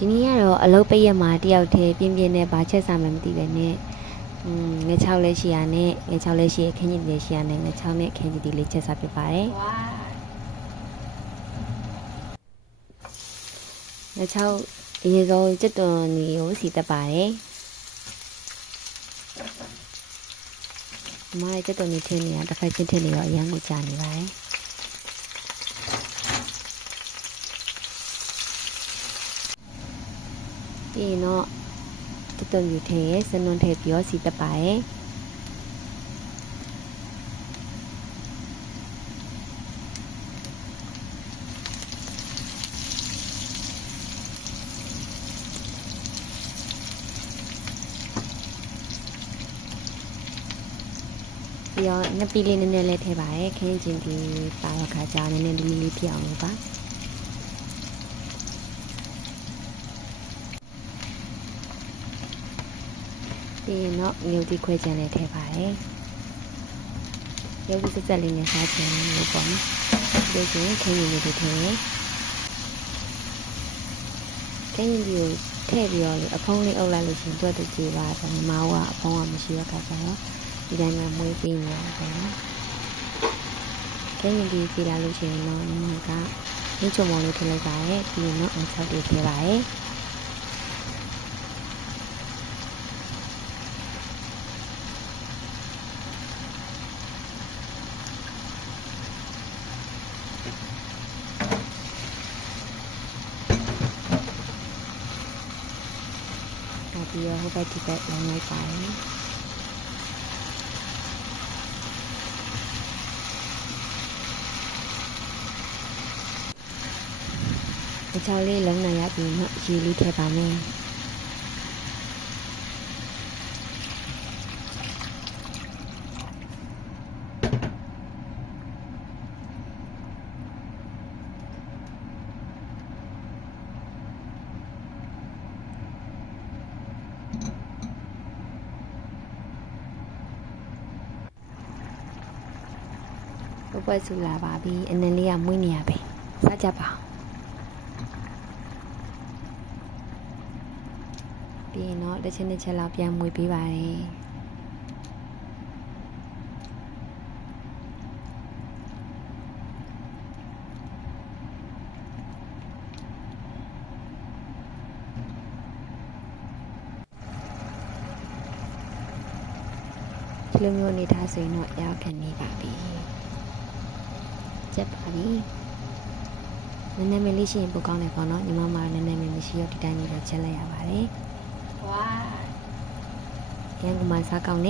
ဒီနေ့ကတော့အလုပ်ပိတ်ရက်မှာတယောက်တည်းပြင်းပြင်းနဲ့ဗာချက်စားမှမသိပဲနဲ့ငချောက်လေးရှိရနဲ့ငချောက်လေးရှိရခင်းကြီးလေးရှိရနဲ့ငချောက်နဲ့ခင်းကြီးလေးချက်စားဖြစ်ပါတယ်ငချောက်အရင်ဆုံးကြက်သွန်ကြီးကိုစီတက်ပါတယ်အမရဲ့ကြက်သွန်ကြီးထင်းနေတာတစ်ဖက်ချင်းထင်းနေတော့အရန်ကိုကြာနေပါတယ်ပြီးရင်တော့ကြက်သွန်ကြီးထည့်စနွန်းထည့်ပြီးတော့စီတက်ပါတယ်ပြီးတော့နှစ်ပီလေးနည်းနည်းလေးထည့်ပါတယ်ခင်းချင်းဒီပါရခါကြာနည်းနည်းလေးဖြစ်အောင်လို့ပါပြီးရင်တော့ငြုပ်ဒီခွဲချင်လေးထည့်ပါတယ်ရုပ်စက်လေးနဲ့စားချင်လို့ပေါ့နော်ဒီကျရင်ခင်းရင်လေးထည့်ခင်းရင်ဒီကိုထည့်ပြီးတော့အဖုံးလေးအုပ်လိုက်လို့ရှင်တွက်တူကြည့်ပါဆိုရင်မောင်ကအဖုံးကမရှိရခါကျတော့ဒီတိုင်းမှာမွေးပေးနေရတယ်ပေါ့နော်ခင်းရင်ဒီကြည့်လာလို့ရှိရင်တော့ညီမကညချုံမော်လေးထည့်လိုက်ပါတယ်ပြီးရင်တော့အချောက်တွေထည့်ပါတယ်ပြီးတော့ဟိုဘက်ဒီဘက်လောင်းလိုက်ပါတယ်အချောင်းလေးလုံးနိုင်ရပြီးတော့ရေလေးထည့်ပါမယ်ဘွယ်ဆူလာပါပြီအနည်းလေးကမွေးနေရပဲစားကြပါပြီးရင်တော့တစ်ချက်လောက်ပြန်မွေးပေးပါတယ်ဒီလိုမျိုးနေထားဆိုရင်တော့ရောက်ခံနေပါပြီချက်ပါပြီနည်းနည်းလေးရှိရင်ပိုကောင်းတယ်ပေါ့နော်ညီမမနည်းနည်းမရှိတော့ဒီတိုင်းလေးပဲချက်လိုက်ရပါတယ်ဝါးရန်ကုန်မှာစားကောင်းနေ